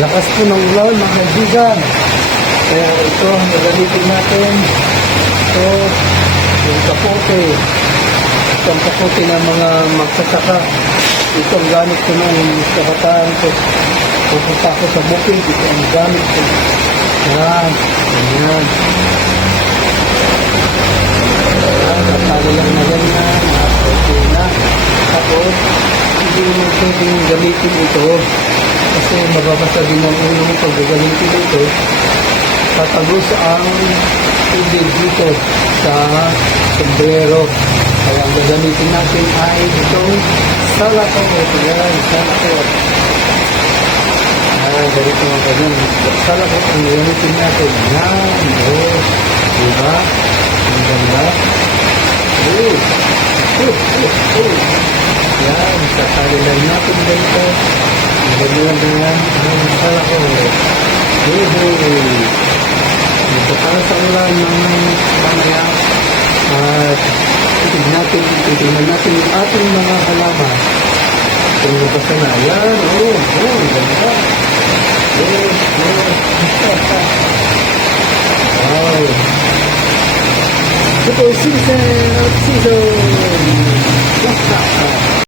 Lakas po ng ulan mga kaibigan. Kaya ito ang gagamitin natin. Ito, yung kapote. Ito ang kapote ng mga magsasaka. Ito ang gamit ko nung kabataan ko. Pupunta ako sa bukid. Ito ang gamit ko. Yan. Yan. Natalo lang na ganyan. Okay na. Tapos, hindi mo pwedeng gamitin ito. Kasi mababasa din ang ulo mo pag gagamitin ito. Tatagos ang tubig dito sa sombrero. Kaya ang gagamitin natin ay itong salako. Yan, salako. Ganito mga ganyan. Salako ang gagamitin natin. Yan, diba? Ang ganda. Yan, sasali lang natin ganito. Ang ganda yan. Ang salako. Ito para sa ulan ng mamaya. At titignan natin yung ating mga halaman. Kung nabasa na. Yan, ganda. Wow. Ito, season of season.